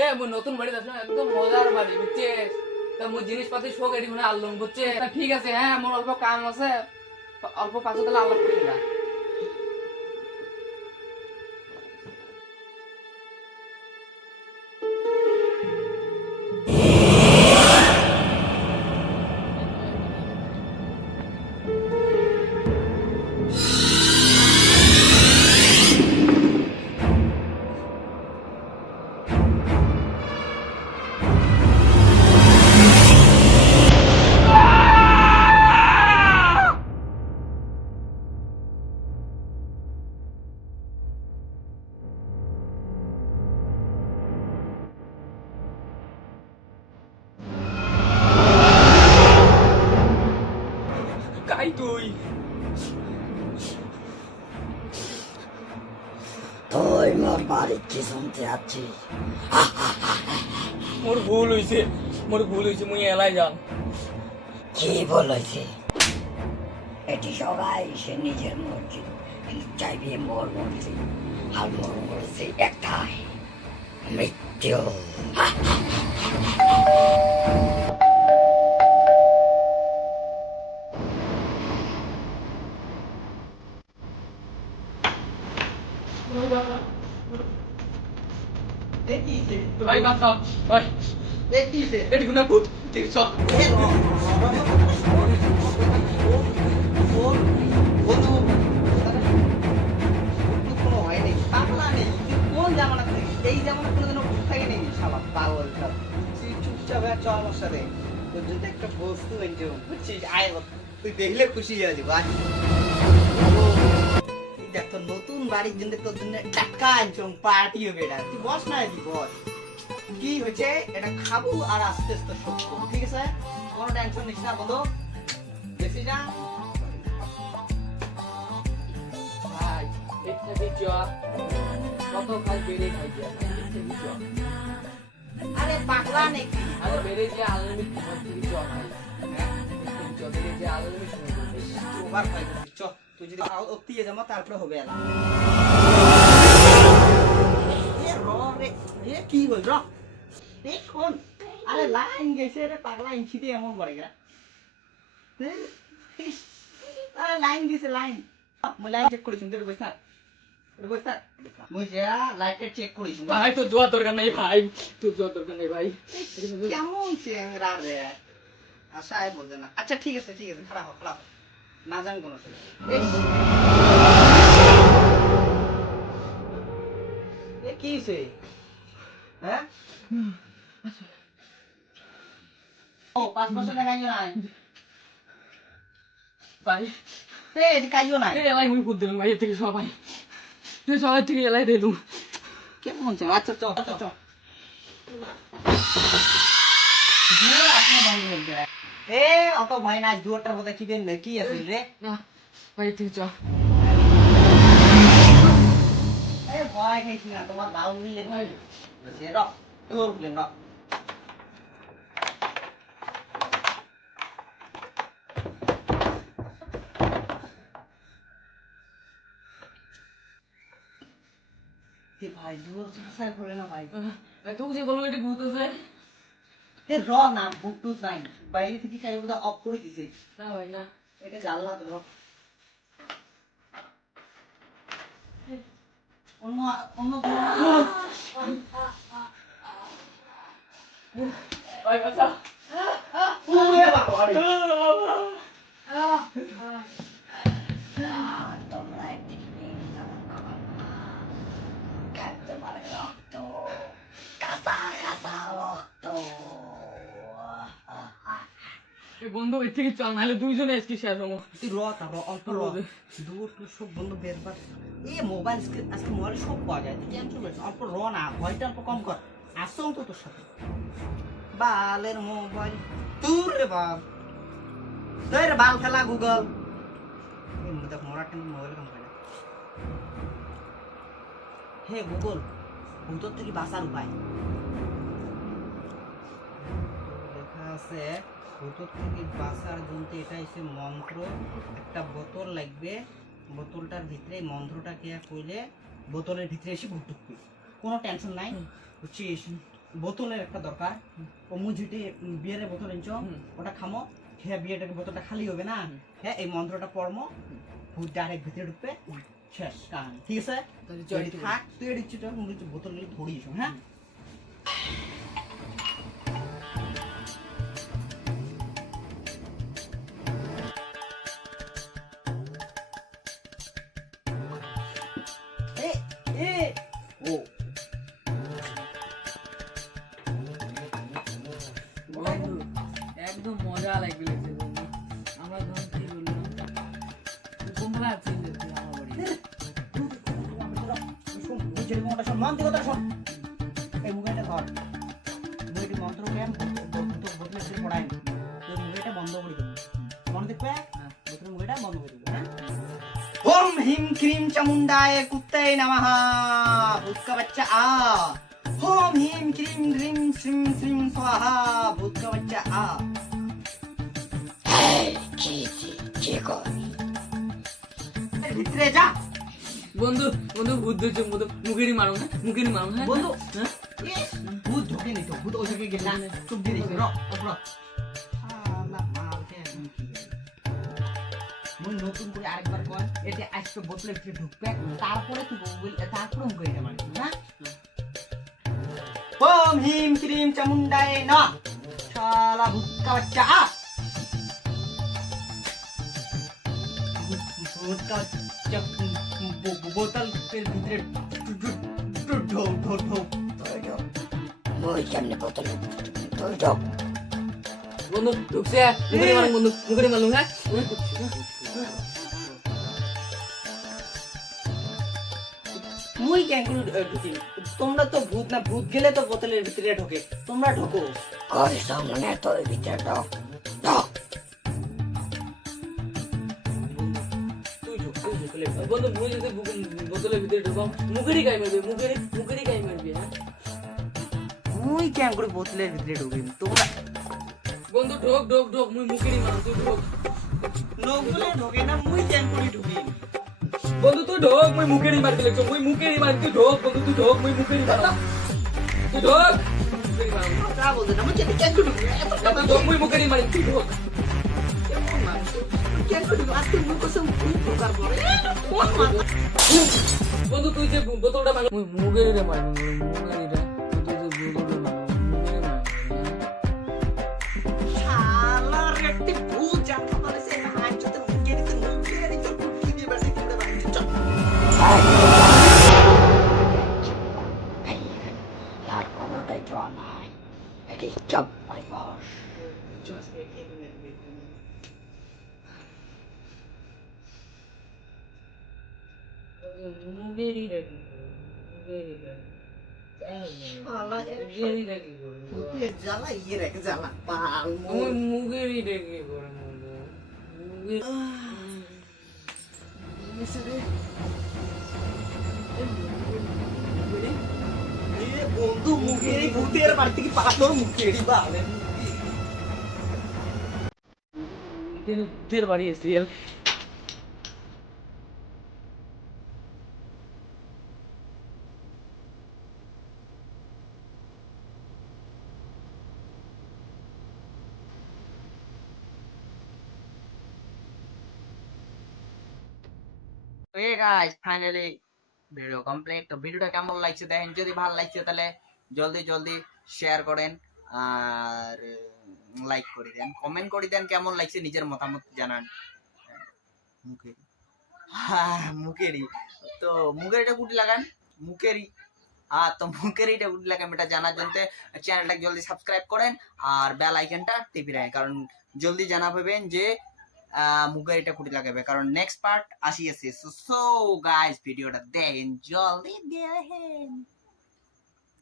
এ মুই নতুন বাড়ি যাচ্ছ একদম মজার বাড়ি বুঝছিস তা মুই জিনিসপাতি শোক এটি মানে আনলাম বুঝছিস তা ঠিক আছে হ্যাঁ আমার অল্প কাম আছে অল্প পাঁচশো তাহলে আলাপ করি না কাই তুই তুই মোর বাড়ির কি শুনতে আছিস? মোর ভুল হইছে মুই এলাই যান কি বলেছে? এটি সবাই সে নিজের মর্জি চাইবে মোর মর্জি আর মোর মর্জি একটাই মৃত্যু। ভাই বাঁচাও ভাই এটি গুনা ভূত ঠিক সব তুই দেখলে খুশি হয়ে যাবি ভাই। দেখ তোর নতুন বাড়ির জন্য তোর জন্য টাকা আনছম পার্টি হবে এটা, তুই বস না এদি বস। কি হয়েছে এটা খাবো আর আস্তে আস্তে শোধ করবো, ঠিক আছে? কোনো টেনশন নিস না বলো, বেশি না ভাই একটা দিচ্ছ কত খাই বেড়ে খাই যায় একটা দিচ্ছ আরে পাগলা নাকি? আরে বেড়ে যে আলমিট তোমার দিচ্ছ ভাই হ্যাঁ বেড়ে যে আলমিট ওভার খাই চ, তুই যদি অতিয়ে যাবো তারপরে হবে এলা। এ র রে, এ কি হল র দেখুন, আরে লাইন গেছে রে পাগলা ইঞ্চিতে এমন করে গেলা। আরে লাইন গেছে লাইন, মই লাইন চেক করেছি তোর বসা বসা মই যা লাইটটা চেক করেছি ভাই তো দোয়া দরকার নাই ভাই তোর দোয়া দরকার নাই ভাই কেমন চেংরা রে, আশায় বলছে না। আচ্ছা ঠিক আছে খারাপ হোক না জানি কোনো এ কি হইছে হ্যাঁ? ও 5% টাকা নাই ভাই এই কাইও নাই এই এলাই মুই ভূত দিলাম ভাই এর থেকে সবাই তুই সবাই থেকে এলাই দিলুম কেমন চে? আচ্ছা চ এ অত ভয় নাই, দুয়ারটার মধ্যে কি দেন কি আছে রে? না ভাই এর থেকে চ এ ভয় খাইছি না, তোমার দাও মিলে ভাই সে রক তোর বলেন রক এ ভাই দুয়ার সাইড করে না ভাই। ভাই তোকে যে বলবো এটা ভূত আছে এ র না বুকটুস নাই, বাইরে থেকে খাই ওটা অফ করে দিছে। না ভাই না এটা জানলা তো রক অন্য অন্য ভাই বাঁচাও ওরে বাবা রে তোমরা কাটতে পারে রক্ত, কাঁচা কাঁচা রক্ত। এই বন্ধু এর থেকে চল নাহলে দুইজনে আজকে শেষ হবো তুই র তার অল্প র দূর টু সব বন্ধ বেরবার এই মোবাইল স্ক্রিন আজকে মোবাইল সব পাওয়া যায়, তুই টেনশন করিস অল্প র না, ভয়টা অল্প কম কর। আসো তো তোর সাথে বালের মোবাইল দূর রে বাল দই রে বাল খেলা গুগল এই মনে দেখ মরা কেন মোবাইল কাম করে না। হে গুগল ভূতর থেকে বাঁচার উপায় লেখা আছে, ভূতর থেকে বাঁচার জন্য এটা হচ্ছে মন্ত্র, একটা বোতল লাগবে, বোতলটার ভিতরে এই মন্ত্রটাকে কইলে বোতলের ভিতরে এসে ভুট ঢুকবে, কোনো টেনশন নাই। বুঝছিস, বোতলের একটা দরকার। ও মুই যেটি বিয়ারের বোতল এনেছ ওটা খামো, খেয়ে বিয়েটাকে বোতলটা খালি হবে না, হ্যাঁ এই মন্ত্রটা পড়মো, ভূত ডাইরেক্ট ভিতরে ঢুকবে, শেষ কাহিনী। ঠিক আছে, তাহলে থাক তুই এদিচ্ছি তো বোতল ধরিস, হ্যাঁ। ও বন্ধু একদম মজা লাগবে বন্ধু। আমরা ধর কি বললাম তোমরা আছিস আমার বাড়ি এই মুখেটা ধর, মুখেটি মন্ত্র জ্ঞান বোতলে সে পড়ায় তোর মুখেটা বন্ধ করে দেবো, মনে দেখবে বোতলের মুখেটা বন্ধ করে দেবো, হ্যাঁ। ওম হিম ক্রিম চামুন্ডায় কুত্তায় নমঃ, ভূত का बच्चा आ। ওম হিম ক্রিম গ্রিম শ্রিম শ্রিম স্বাহা, ভূত का बच्चा आ। কি কর ভিতরে যা বন্ধু, বন্ধু ভূত ধরছে বন্ধু, মুখেরই মারো হ্যাঁ, মুখেরই মারো হ্যাঁ বন্ধু। হ্যাঁ ভূত ঢোকে নি তো, ভূত ওই জায়গায় গেল না, চুপ দিয়ে দেখি র র। মুই নতুন করে আরেকবার কয় এটা আজকে বোতলের ভিতরে ঢুকবে, তারপরে তুই তারপরে মুখে এটা মারবি, হ্যাঁ। ওম হিম ক্রিম চামুন্ডায় না, শালা ভূত का बच्चा आ। ভূত का बच्चा বোতল ভিতরে ঢোক ঢোক ঢোক। মই কেমনে বোতলে তুই ঢোক। বন্ধু ঢুকছে, মুখেরই মারো বন্ধু, মুখেরই মারো হ্যাঁ। মুই কেন ঢুকি, তোমরা তো ভূত না, ভূত গেলে তো বোতলের ভিতরে ঢোকে, তোমরা ঢোকো। ঘর সামনে তোর ভিতরে ঢোক ঢোক। তুই ঢোক, তুই ঢুকলে বন্ধু মুই যদি বোতলের ভিতরে ঢুকাম মুখেরই গায়ে মারবে, মুখেরই গায়ে মারবে হ্যাঁ। মুই কেন করে বোতলের ভিতরে ঢুকি, তোমরা বন্ধু ঢোক ঢোক ঢোক, মুই মুখেরই মারো, তুই ঢোক লোকগুলো ঢোকে না, মুই কেন করে ঢুকি। বন্ধু, তুই ঢোক, মুই মুখেরই মারতে লাগছো, মুই মুখেরই মারি, তুই ঢোক বন্ধু, তুই ঢোক, মুই মুখেরই মারো, তুই ঢোক, মুখেরই মারো, তা বলতে না, মুই কেন করে ঢুকি, তুই ঢোক, মুই মুখেরই মারি, তুই ঢোক। কেন করে ঢুকি, আজকে মুই কসম মুই ঢোকার পরে কোন মাথা। বন্ধু তুই যে বোতলটা মারো, মুই মুখেরই রে মারি, মুখেরই রে, তুই যে বোতলটা মারো, মুখেরই মারি। শালার একটি ভূত জানতে পারছে না, আজ যদি মুখে দিতে মুখে দিতে কুটকি দিয়ে বাসে কিনতে পারি। চল আর কোনোটাই জোয়া নাই, এটি চপ মারি বস। মুখেরই রে, মুখেরই রে, মুখেরই রে কি করে? জ্বালা ইয়ে রেখে জ্বালা পাল মুই মুখেরই রে কি করে বন্ধু? মুখের বন্ধু মুখেরই ভূতের বাড়ি থেকে পাথর মুখেরই বালে ভূতের বাড়ি এসে Hey guys, finally video complete. তো ভিডিওটা কেমন লাগছে দেখেন, যদি ভালো লাগছে তাহলে জলদি জলদি শেয়ার করেন আর লাইক করে দেন, কমেন্ট করে দেন কেমন লাগছে, নিজের মতামত জানান। মুখেরি হ্যাঁ মুখেরি, তো মুখেরিটা কুটি লাগান, মুখেরি হ্যাঁ, তো মুখেরিটা কুটি লাগান এটা জানার জন্য চ্যানেলটাকে জলদি সাবস্ক্রাইব করেন আর বেল আইকনটা টিপে রাখেন, কারণ জলদি জানা পাবেন যে মুখেরিটা কুটি লাগাবে, কারণ নেক্সট পার্ট আসিয়েছে। সো গাইস ভিডিওটা দেখেন, জলদি দেখেন।